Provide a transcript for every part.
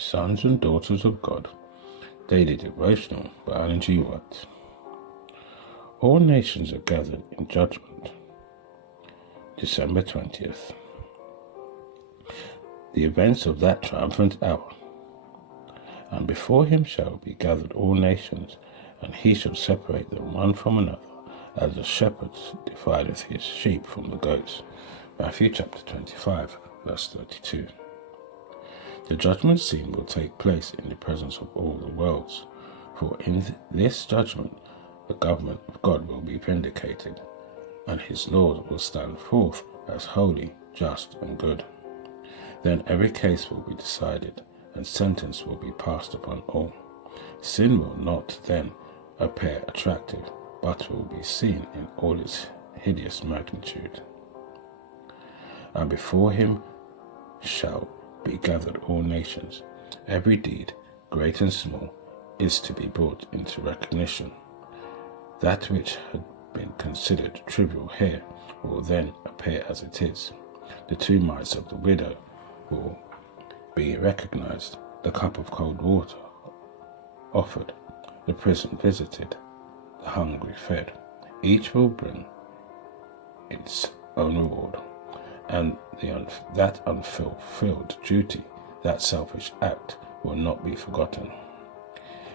Sons and Daughters of God, Daily Devotional by Alan G. Watt. All nations are gathered in judgment. December 20th. The events of that triumphant hour. And before him shall be gathered all nations, and he shall separate them one from another, as a shepherd divideth his sheep from the goats. Matthew chapter 25, verse 32. The judgment scene will take place in the presence of all the worlds, for in this judgment the government of God will be vindicated, and his laws will stand forth as holy, just, and good. Then every case will be decided, and sentence will be passed upon all. Sin will not then appear attractive, but will be seen in all its hideous magnitude. And before him shall be gathered all nations. Every deed, great and small, is to be brought into recognition. That which had been considered trivial here will then appear as it is. The 2 mites of the widow will be recognized, the cup of cold water offered, the prison visited, the hungry fed. Each will bring its own reward, and that unfulfilled duty, that selfish act, will not be forgotten.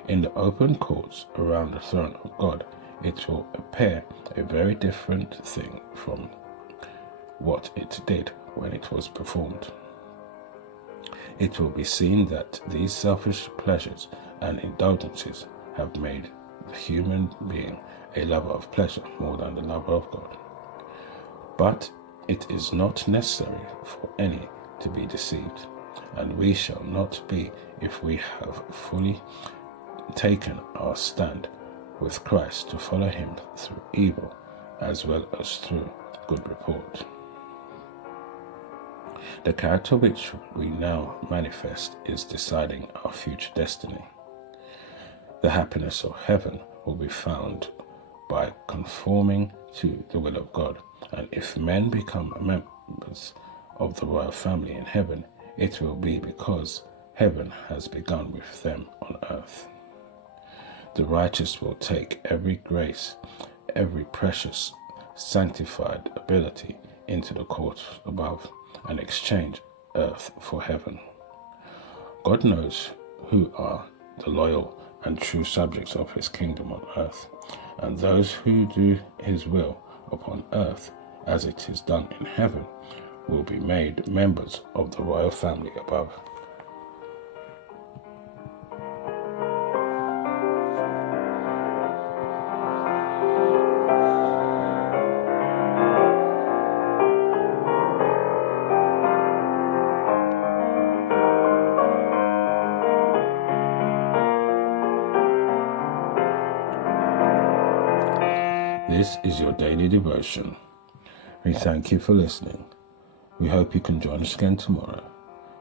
In the open courts around the throne of God, it will appear a very different thing from what it did when it was performed. It will be seen that these selfish pleasures and indulgences have made the human being a lover of pleasure more than the lover of God. But it is not necessary for any to be deceived, and we shall not be if we have fully taken our stand with Christ to follow him through evil as well as through good report. The character which we now manifest is deciding our future destiny. The happiness of heaven will be found by conforming to the will of God, and if men become members of the royal family in heaven, it will be because heaven has begun with them on earth. The righteous will take every grace, every precious, sanctified ability into the court above, and exchange earth for heaven. God knows who are the loyal and true subjects of his kingdom on earth, and those who do his will upon earth as it is done in heaven will be made members of the royal family above. This is your daily devotion. We thank you for listening. We hope you can join us again tomorrow.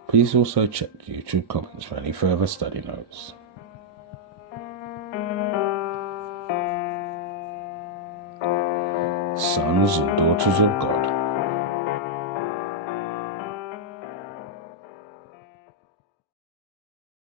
Please also check the YouTube comments for any further study notes. Sons and Daughters of God.